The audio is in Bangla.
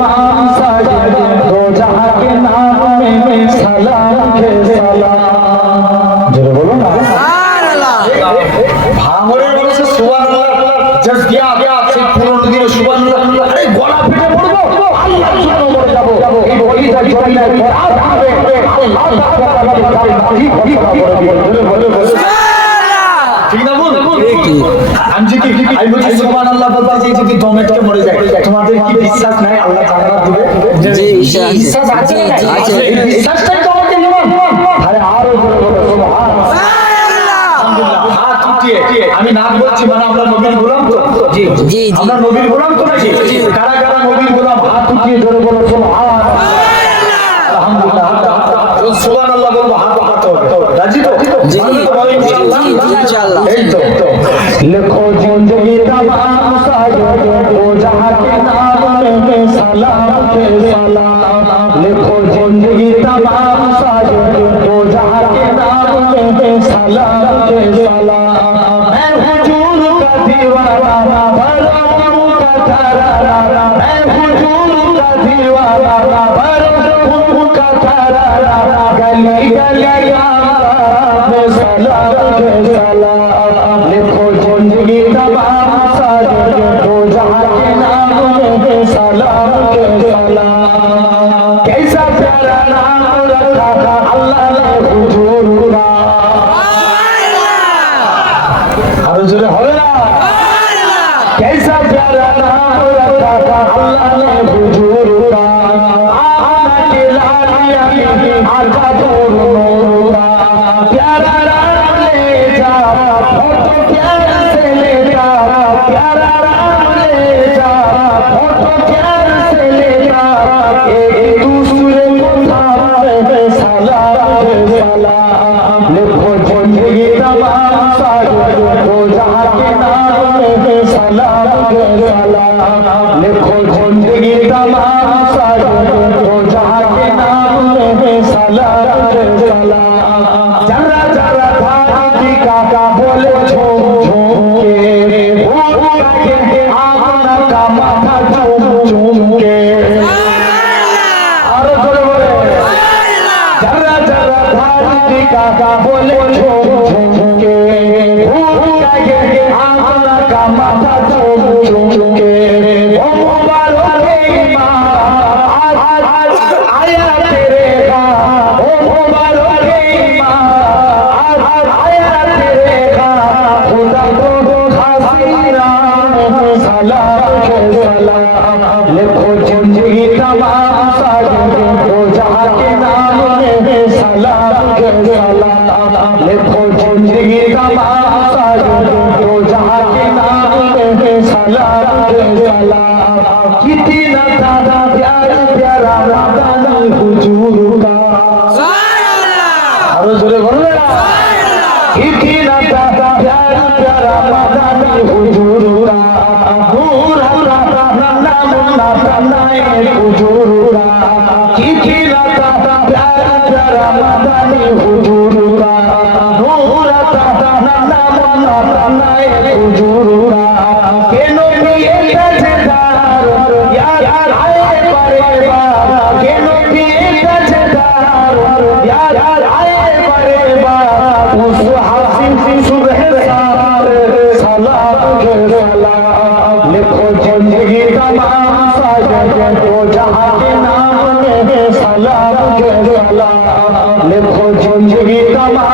तमाम साजिद दो जहां के नाम में सलाम के सलाम। जरा बोलो ना सुभान अल्लाह। ভাঙরের বলেছে সুবহানাল্লাহ জজবিয়া সেই পুরনো দিনে সুবহানাল্লাহ আরে গলা ফেটে পড়বো আল্লাহর জন্য মরে যাব এই বলিটা জমিনে পড়া হবে আল্লাহ তাআলা আমাদের কাছে ঠিক করে দিবেন। বলে ঠিক না বল কি আমি যদি সুবহানাল্লাহ বলতে চাই যদি দমেটকে মরে যায় তোমাদের কি বিশ্বাস নাই আল্লাহ জান্নাত দিবে? জি বিশ্বাস আছে আছে এই বিশ্বাসটাই তো আমাদের ঈমান। আরে আরো জোরে বলো সুবহানাল্লাহ। আলহামদুলিল্লাহ হাত উঠিয়ে আমি নাম বলছি মানে আমরা নবীর গোলাম তো জি জি আমরা নবীর গোলাম তো নাকি কারা কারা নবীর গোলাম হাত উঠিয়ে জোরে বলো সুবহানাল্লাহ। আলহামদুলিল্লাহ সুবহানাল্লাহ বলবো হাত উঠাতে হবে রাজি তো জি ইনশাআল্লাহ ইনশাআল্লাহ এই তো लिखो जिंदगी तमाम साजिद दो जहां के नाम में सलाम के सलाम। लिखो जिंदगी तमाम साजिद दो जहां के नाम में सलाम के सलाम। मैं हुजूर का दीवाना भरम का तारा मैं हुजूर का दीवाना भरम का तारा गली गली में सलाम के सलाम। लिखो जिंदगी तमाम साजिद दो जहां के नाम में सलाम के सलाम। कैसा प्यारा नाम रखा अल्लाह ने हुजूर का। और जोरे হবে না कैसा प्यारा नाम रखा अल्लाह ने हुजूर का। आना के लालिया आका दूर नूर का प्यारा नाम ले जा फोटो प्यार से ले जा प्यारा नाम ले जा फोटो प्यार से ले जा एक दूसरे को थामे सलाम सलाम। लिखो जिंदगी तमाम साजिद दो जहां के नाम में सलाम के सलाम। लिखो जिंदगी तमाम साजिद दो जहां के नाम में सलाम के सलाम। जरा जरा धारी का बोले झूम झूम के भूल के आमना का माथा झूम झूम के। और जोरे बोले जरा जरा धारी का बोले झूम झूम के भूल के आमना का माथा झूम झूम के। ओ मुबारक ईमान आज आया तेरे गाँव ओ मुबारक ईमान आज आया तेरे गाँव खुदा को खासीरा सलाम के सलाम। लिखो जिंदगी तमाम साजिद दो जहां के नाम में सलाम के सलाम। लिखो जिंदगी तमाम साजिद दो जहां के नाम में सलाम के सलाम। कितना दादा प्यार प्यारा राधा हुजूर का। और जोरे बोलो ना कितना दादा प्यार प्यारा राधा हुजूर का। नूर राधा नाम राधा नाए हुजूर का। कितना दादा प्यार प्यारा राधा हुजूर का। नूर राधा नाम राधा नाए हुजूर का। केनो पिए गजदार यार आए परिवार केनो पिए गजदार यार आए परिवार उस हसीन सुबह सार सलाम के सलाम। लिखो जिंदगी तमाम साजिद दो जहां के नाम में सलाम के सलाम। लिखो जिंदगी तमाम